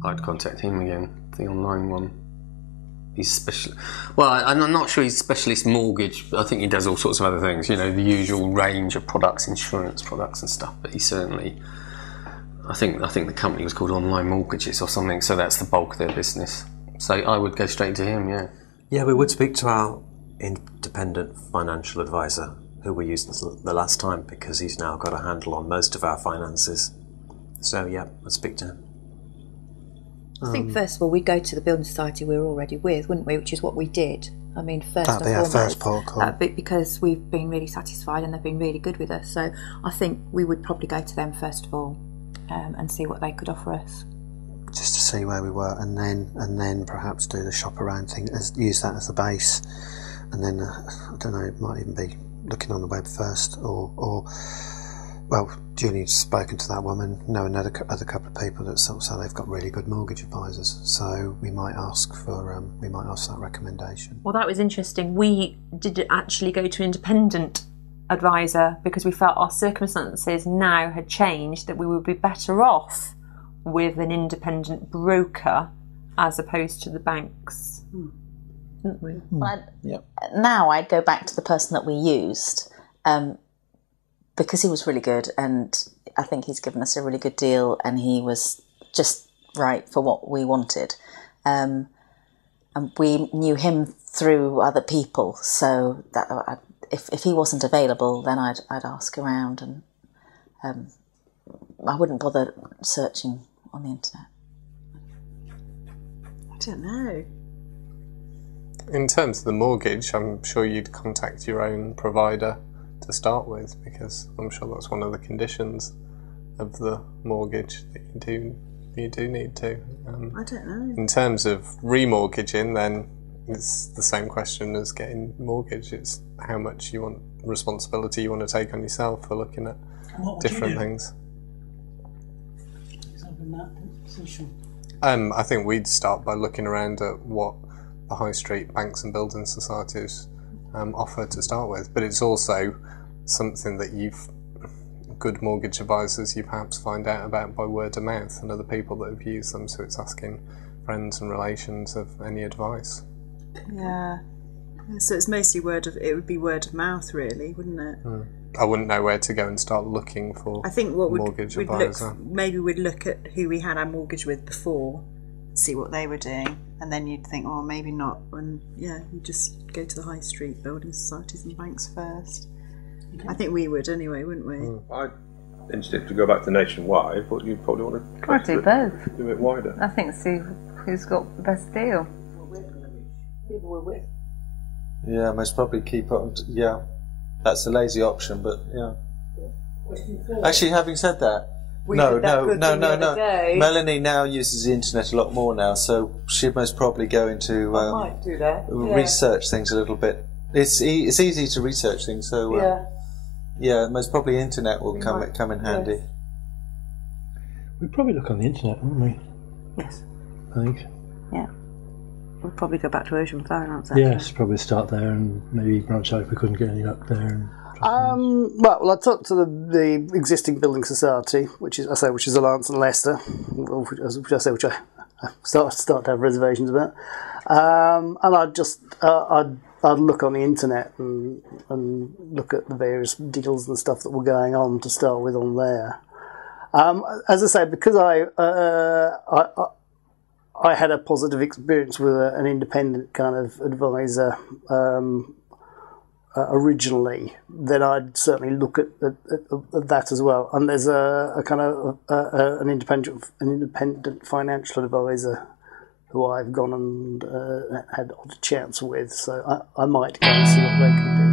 I'd contact him again, the online one. He's special. Well, I'm not sure he's specialist mortgage. I think he does all sorts of other things. You know, the usual range of products, insurance products and stuff. But he certainly, I think the company was called Online Mortgages or something. So that's the bulk of their business. So I would go straight to him. Yeah. Yeah, we would speak to our independent financial advisor who we used the last time, because he's now got a handle on most of our finances. So yeah, let's speak to him. I think first of all we'd go to the building society we were already with, wouldn't we? Which is what we did. I mean, first that'd be our first port call. Because we've been really satisfied and they've been really good with us. So I think we would probably go to them first of all and see what they could offer us. Just to see where we were, and then perhaps do the shop around thing, use that as the base, and then I don't know, it might even be looking on the web first, or well, Julie's spoken to that woman, know another couple of people that so they've got really good mortgage advisors, so we might ask for that recommendation. Well, that was interesting. We did actually go to an independent advisor because we felt our circumstances now had changed, that we would be better off with an independent broker as opposed to the banks. Didn't we? Well, now I'd go back to the person that we used, because he was really good, and I think he's given us a really good deal, and he was just right for what we wanted. And we knew him through other people, so that if he wasn't available, then I'd ask around, and I wouldn't bother searching on the internet. I don't know. In terms of the mortgage, I'm sure you'd contact your own provider to start with, because I'm sure that's one of the conditions of the mortgage that you do need to. I don't know. In terms of remortgaging, then it's the same question as getting mortgage. It's how much you want responsibility you want to take on yourself for looking at different things. In that position? I think we'd start by looking around at what the high street banks and building societies offer to start with, but it's also something that good mortgage advisors you perhaps find out about by word of mouth and other people that have used them, so it's asking friends and relations of any advice. Yeah, so it's mostly word of mouth really, wouldn't it? I wouldn't know where to go and start looking for. I think what mortgage advisor. Maybe we'd look at who we had our mortgage with before, see what they were doing, and then you'd think, oh, maybe not. And you just go to the high street building societies and banks first. Okay. I think we would anyway, wouldn't we? I'd insist to go back to Nationwide, but you'd probably want to do both. Do it wider. I think see who's got the best deal. People we're with. Yeah, most probably keep on. Yeah, that's a lazy option, but yeah. Actually, having said that, no. Melanie now uses the internet a lot more now, so she'd most probably go into might do that. Research things a little bit. It's easy to research things, so yeah, most probably internet will come in handy. Yes. We'd probably look on the internet, wouldn't we? Yes. I think. Yeah. We'd probably go back to Ocean Finance, actually. Yes, probably start there and maybe branch out if we couldn't get any luck there. Well, I talked to the existing building society, which is Alliance and Leicester, which I start to have reservations about. And I'd look on the internet and look at the various deals and stuff that were going on to start with on there. As I say, because I had a positive experience with an independent kind of advisor originally, then I'd certainly look at that as well. And there's a kind of an independent financial advisor who I've gone and had odd chats with, so I might go and see what they can do.